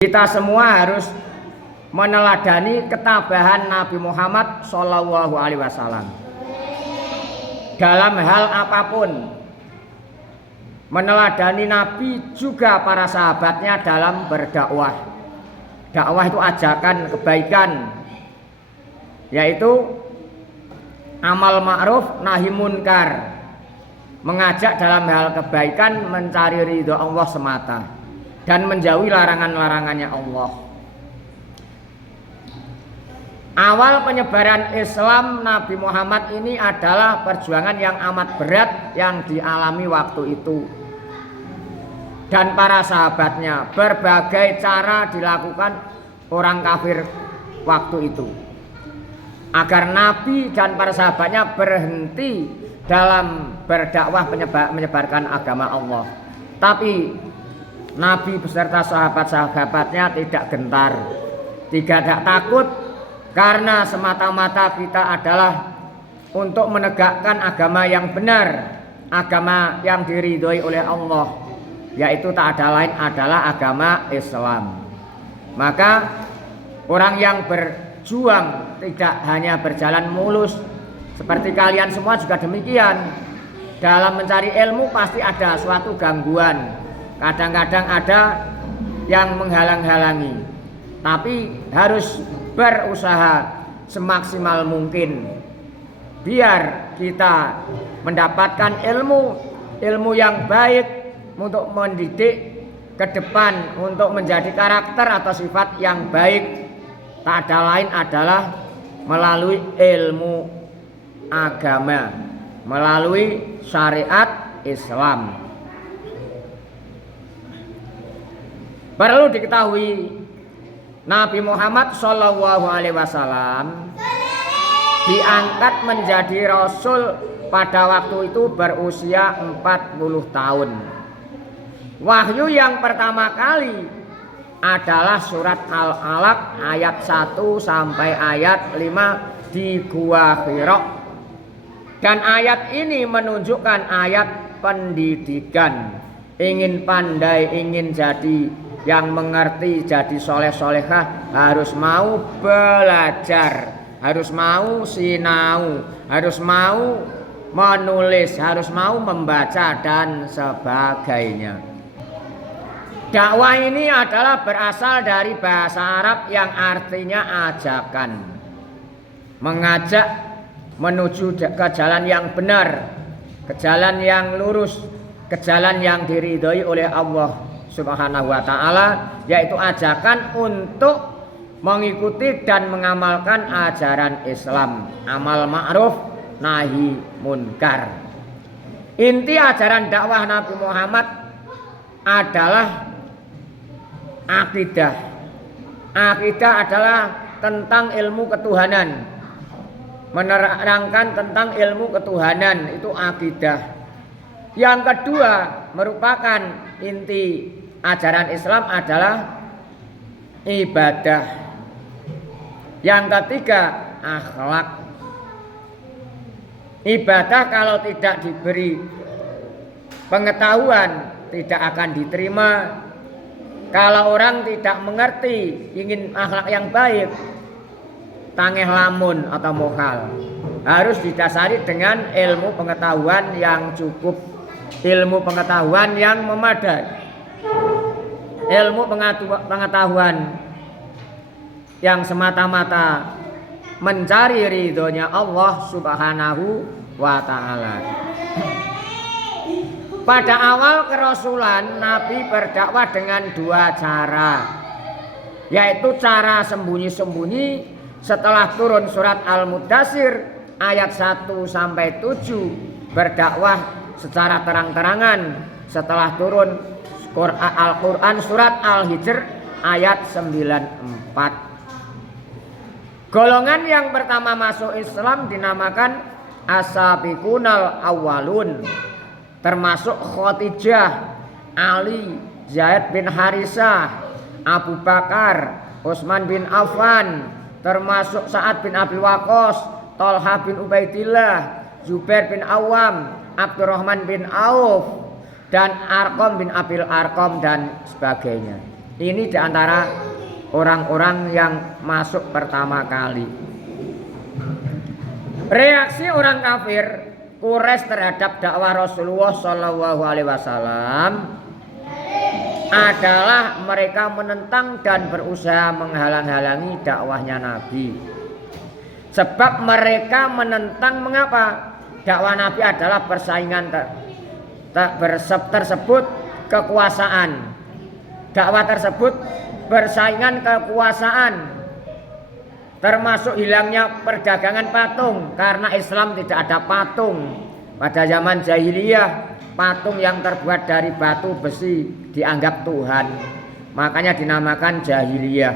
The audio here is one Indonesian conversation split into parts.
Kita semua harus meneladani ketabahan Nabi Muhammad Shallallahu Alaihi Wasallam dalam hal apapun. Meneladani Nabi juga para sahabatnya dalam berdakwah. Dakwah itu ajakan kebaikan, yaitu amal ma'ruf nahi munkar, mengajak dalam hal kebaikan, mencari ridho Allah semata dan menjauhi larangan-larangannya Allah. Awal penyebaran Islam Nabi Muhammad ini adalah perjuangan yang amat berat yang dialami waktu itu dan para sahabatnya. Berbagai cara dilakukan orang kafir waktu itu agar Nabi dan para sahabatnya berhenti dalam berdakwah menyebarkan agama Allah. Tapi Nabi beserta sahabat-sahabatnya tidak gentar, tidak takut, karena semata-mata kita adalah untuk menegakkan agama yang benar, agama yang diridhoi oleh Allah, yaitu tak ada lain adalah agama Islam. Maka orang yang berjuang tidak hanya berjalan mulus, seperti kalian semua juga demikian. Dalam mencari ilmu pasti ada suatu gangguan, kadang-kadang ada yang menghalang-halangi, tapi harus berusaha semaksimal mungkin biar kita mendapatkan ilmu yang baik untuk mendidik ke depan, untuk menjadi karakter atau sifat yang baik. Tak ada lain adalah melalui ilmu agama, melalui syariat Islam. Perlu diketahui, Nabi Muhammad Shallallahu Alaihi Wasallam diangkat menjadi Rasul pada waktu itu berusia 40 tahun. Wahyu yang pertama kali adalah surat Al-Alaq ayat 1 sampai ayat 5 di Gua Hira. Dan ayat ini menunjukkan ayat pendidikan. Ingin pandai, ingin jadi yang mengerti, jadi soleh-solehah, harus mau belajar, harus mau sinau, harus mau menulis, harus mau membaca dan sebagainya. Dakwah ini adalah berasal dari bahasa Arab yang artinya ajakan, mengajak menuju ke jalan yang benar, ke jalan yang lurus, ke jalan yang diridhoi oleh Allah Subhanahu wa ta'ala, yaitu ajakan untuk mengikuti dan mengamalkan ajaran Islam, amal ma'ruf nahi munkar. Inti ajaran dakwah Nabi Muhammad adalah akidah. Akidah adalah tentang ilmu ketuhanan, menerangkan tentang ilmu ketuhanan, itu akidah. Yang kedua merupakan inti ajaran Islam adalah ibadah. Yang ketiga akhlak. Ibadah kalau tidak diberi pengetahuan tidak akan diterima. Kalau orang tidak mengerti, ingin akhlak yang baik, tangeh lamun atau mohal, harus didasari dengan ilmu pengetahuan yang cukup, ilmu pengetahuan yang memadai, ilmu pengetahuan yang semata-mata mencari ridhonya Allah Subhanahu wa ta'ala. Pada awal kerasulan, Nabi berdakwah dengan dua cara, yaitu cara sembunyi-sembunyi setelah turun surat Al-Mudaththir ayat 1 sampai 7, berdakwah secara terang-terangan setelah turun Al-Quran surat Al-Hijr ayat 94. Golongan yang pertama masuk Islam dinamakan As-Sabiqunal Awwalun, termasuk Khadijah, Ali, Zaid bin Harisah, Abu Bakar, Utsman bin Affan, termasuk Sa'ad bin Abi Waqqas, Thalhah bin Ubaidillah, Zubair bin Awam, Abdurrahman bin Auf, dan Arqam bin Abil Arqam dan sebagainya. Ini diantara orang-orang yang masuk pertama kali. Reaksi orang kafir Quraisy terhadap dakwah Rasulullah Shallallahu Alaihi Wasallam adalah mereka menentang dan berusaha menghalang-halangi dakwahnya Nabi. Sebab mereka menentang mengapa? Dakwah Nabi adalah persaingan tersebut kekuasaan. Dakwah tersebut persaingan kekuasaan. Termasuk hilangnya perdagangan patung karena Islam tidak ada patung. Pada zaman jahiliyah patung yang terbuat dari batu besi dianggap Tuhan. Makanya dinamakan jahiliyah.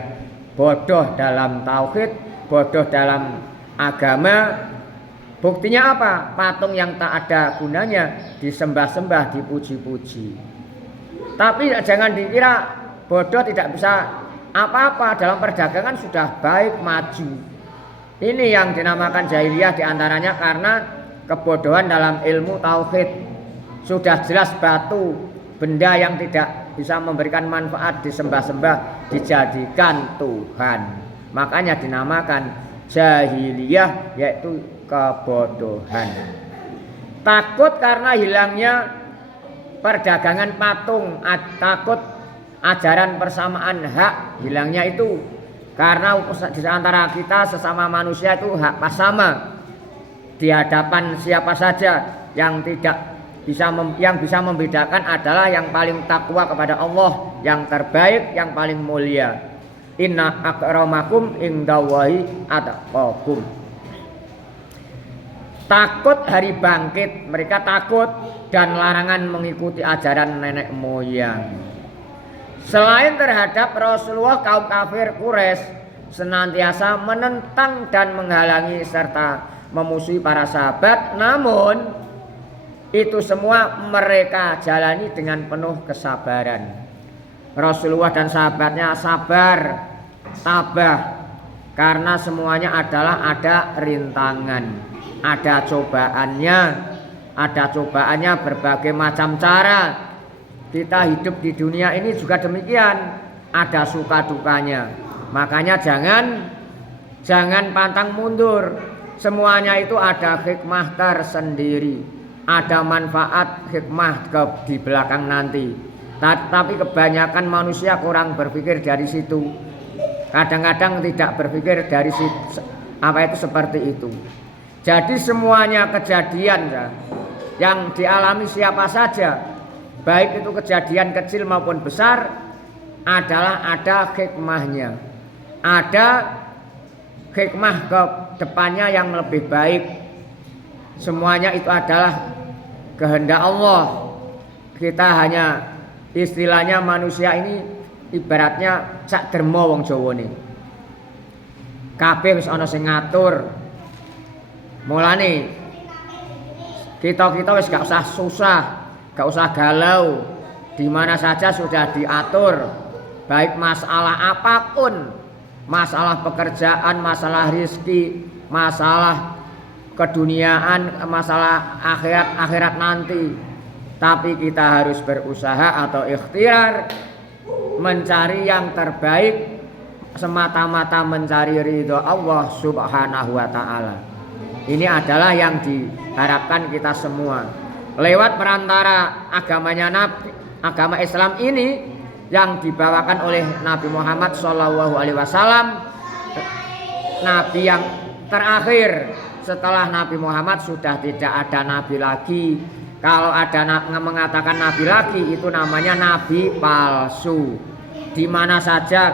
Bodoh dalam tauhid, bodoh dalam agama. Buktinya apa? Patung yang tak ada gunanya disembah-sembah, dipuji-puji. Tapi jangan dikira bodoh tidak bisa apa-apa, dalam perdagangan sudah baik maju. Ini yang dinamakan jahiliyah diantaranya karena kebodohan dalam ilmu tauhid. Sudah jelas batu, benda yang tidak bisa memberikan manfaat disembah-sembah dijadikan Tuhan. Makanya dinamakan jahiliyah, yaitu kebodohan. Takut karena hilangnya perdagangan patung, takut ajaran persamaan hak hilangnya itu. Karena di antara kita sesama manusia itu hak sama di hadapan siapa saja. Yang bisa membedakan adalah yang paling takwa kepada Allah, yang terbaik, yang paling mulia. Inna akramakum indallahi atqakum. Takut hari bangkit, mereka takut dan larangan mengikuti ajaran nenek moyang. Selain terhadap Rasulullah, kaum kafir Quraisy senantiasa menentang dan menghalangi serta memusuhi para sahabat. Namun itu semua mereka jalani dengan penuh kesabaran. Rasulullah dan sahabatnya sabar, tabah, karena semuanya adalah ada rintangan, ada cobaannya berbagai macam cara. Kita hidup di dunia ini juga demikian, ada suka dukanya. Makanya jangan pantang mundur. Semuanya itu ada hikmah tersendiri, ada manfaat hikmah di belakang nanti. Tapi kebanyakan manusia kurang berpikir dari situ. Kadang-kadang tidak berpikir dari situ, seperti itu. Jadi semuanya kejadian yang dialami siapa saja, baik itu kejadian kecil maupun besar, adalah ada hikmahnya. Ada hikmah ke depannya yang lebih baik. Semuanya itu adalah kehendak Allah. Kita hanya istilahnya manusia ini ibaratnya sak derma wong Jawa nih. Kabeh wis ana sing ngatur. Mulane kita wis gak usah susah, gak usah galau, di mana saja sudah diatur. Baik masalah apapun, masalah pekerjaan, masalah rizki, masalah keduniaan, masalah akhirat nanti. Tapi kita harus berusaha atau ikhtiar mencari yang terbaik, semata-mata mencari ridho Allah Subhanahu wa ta'ala. Ini adalah yang diharapkan kita semua. Lewat perantara agamanya Nabi, agama Islam ini yang dibawakan oleh Nabi Muhammad SAW, Nabi yang terakhir. Setelah Nabi Muhammad sudah tidak ada Nabi lagi. Kalau ada mengatakan Nabi lagi, itu namanya Nabi palsu. Di mana saja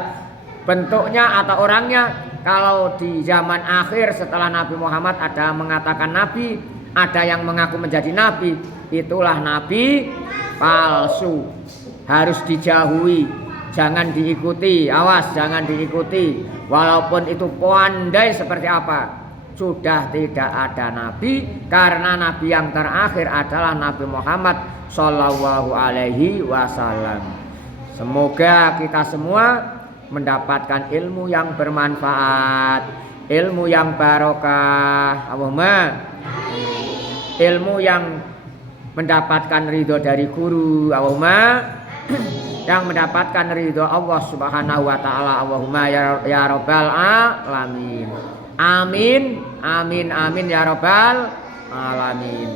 bentuknya atau orangnya. Kalau di zaman akhir setelah Nabi Muhammad ada mengatakan Nabi, ada yang mengaku menjadi Nabi, itulah Nabi palsu. Harus dijauhi, jangan diikuti. Awas, jangan diikuti. Walaupun itu pandai seperti apa, sudah tidak ada Nabi, karena Nabi yang terakhir adalah Nabi Muhammad Sallallahu Alaihi Wasallam. Semoga kita semua mendapatkan ilmu yang bermanfaat, ilmu yang barokah, Allahumma, ilmu yang mendapatkan ridho dari guru, Allahumma, yang mendapatkan ridho Allah Subhanahu wa taala. Allahumma ya rabbal alamin. Amin amin amin ya rabbal alamin.